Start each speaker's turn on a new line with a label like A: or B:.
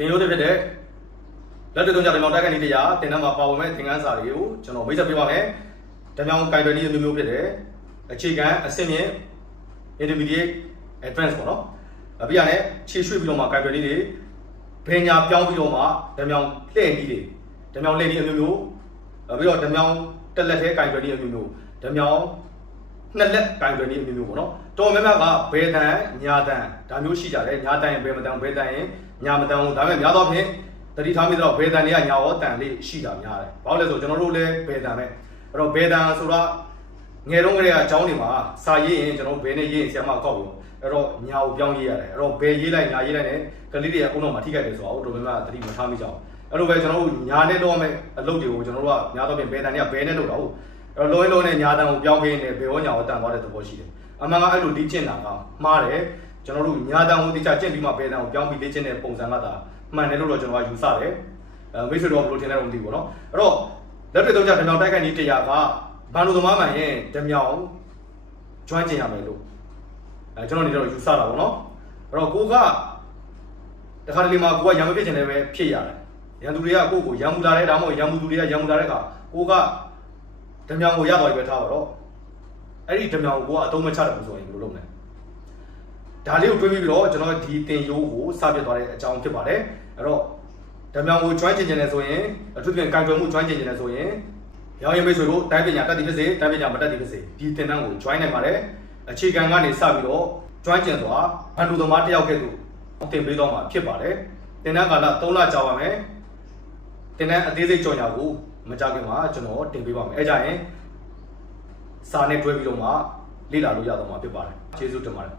A: တင်ရိုးတွေဖြစ်တဲ့လက်တွေသုံးကြဓမြောင်တိုက်ခိုက်နည်းတရားတင်တန်းမှာပါဝင်မဲ့သင်ခန်းစာတွေကိုကျွန်တော်မိတ်ဆက်ပေးပါမယ်ဓမြောင်ကင်တွယ်နည်းမျိုးမျိုးဖြစ်တဲ့အခြေခံအဆင့်မြင့် intermediate advanced ပေါ့နော်အပြည့်ရနဲ့ခြေရွှေ့ပြီးတော့မှကင်တွယ်နည်းတွေဘယ်ညာပြောင်းပြီးတော့မှဓမြောင်လှည့်နည်းတွေဓမြောင်လှည့်နည်းအမျိုးမျိုးပြီးတော့ဓမြောင်တက်လက်သေးကင်တွယ်နည်းအမျိုးမျိုးဓမြောင် နှစ်လက်ကင်တွယ်နည်းအမျိုးမျိုးပေါ့နော်တော်များများကဘယ်တန်ညာတန်ဒါမျိုးရှိကြတယ်ညာတန်ရင်ဘယ်မတန်ဘယ်တန်ရင်ညာမတန်ဘူးဒါပေမဲ့များသောဖြင့်တတိထားမိတော့ဘယ်တန်တွေကညာရောတန်လေးရှိတာများတယ်ဘာလို့လဲဆိုကျွန်တော်တို့လည်းဘယ်တန်ပဲအဲ့တော့ဘယ်တန်ဆိုတော့ငယ်တုန်းကလေးကအကြောင်းတွေမှာစာရေးရင်ကျွန်တော်ဘယ်နဲ့ရေးရင်ဆရာမကောက်ဘူးအဲ့တော့ညာကိုပြောင်းရေးရတယ်အဲ့တော့ဘယ်ရေးလိုက်ညာရေးလိုက်နဲ့ကလေးတွေကအခုတော့မထိခိုက်တယ်ဆိုတော့တို့များများသတိမထားမိကြအောင်အဲ့လိုပဲကျွန်တော်တို့ညာနဲ့တော့မဲ့အလုပ်တွေကိုကျွန်တော်တို့ကညာတော့ပြင်ဘယ်တန်တွေကဘယ်နဲ့လုပ်တာဟုတ် အဲ့တော့လုံးလုံးနဲ့ညာတန်ကိုပြောင်းပေးနေဘယ်ရောညာရောတန်သွားတဲ့သဘောရှိတယ်အမှန်ကအဲ့လိုဒီကျင့်တာကမှားတယ်ကျွန်တော်တို့ညာတန်ကိုတိကျကျင့်ပြီးမှဘယ်တန်ကိုပြောင်းပြီးလေ့ကျင့်တဲ့ပုံစံကသာမှန်တယ်လို့တော့ကျွန်တော်ကယူဆတယ်အဲမိတ်ဆွေတို့ကဘယ်လိုထင်လဲတော့မသိဘူးเนาะအဲ့တော့လက်တွေသုံးချဓမြောင်တိုက်ခိုက်နည်းတရားကဘန်လိုသမားမှန်ရင်ဓမြောင်ကျွမ်းကျင်ရမယ်လို့အဲကျွန်တော်နေတော့ယူဆတာပေါ့နော်အဲ့တော့ကိုကတခါတလေမှာကိုကရံမဖြစ်ချင်လည်းပဲဖြစ်ရတယ်ရန်သူတွေကကိုကိုရံမူလာတဲ့ဒါမှမဟုတ်ရံမူသူတွေကရံမူလာတဲ့အခါကိုက ဓမြောင်ကိုရသွားပြီပဲထားပါတော့အဲ့ဒီဓမြောင်ကိုကအတုံးမချတယ်လို့ဆိုရင်ဘယ်လိုလုပ်မလဲဒါလေးကိုတွေးပြီးတော့ကျွန်တော်ဒီတင်ရိုးကိုစပြသွားတဲ့အကြောင်းဖြစ်ပါတယ်အဲ့တော့ဓမြောင်ကိုကျွမ်းကျင်ကျင်တယ်ဆိုရင်အထူးသဖြင့်ကံကြွယ်မှုကျွမ်းကျင်ကျင်တယ်ဆိုရင်ရောင်ရင်မိတ်ဆွေတို့တိုင်းပညာတက်တည်ဖြစ်စေတိုင်းပညာမတက်တည်ဖြစ်စေဒီသင်တန်းကို join နိုင်ပါတယ်အခြေခံကနေစပြီးတော့ join ကျင်စွာဘန်လူသမားတစ်ယောက်ကဲ့သို့သင်ပေးတော့မှာဖြစ်ပါတယ်သင်တန်းကာလ3လကြာပါမယ်သင်တန်းအသေးစိတ်ကြော်ညာကို မကြခင်မှာကျွန်တော်တင်ပေးပါမယ်အဲကြရင်စာနဲ့တွဲပြီးတော့မှလေ့လာလို့ရတော့မှာဖြစ်ပါတယ်ကျေးဇူးတင်ပါတယ်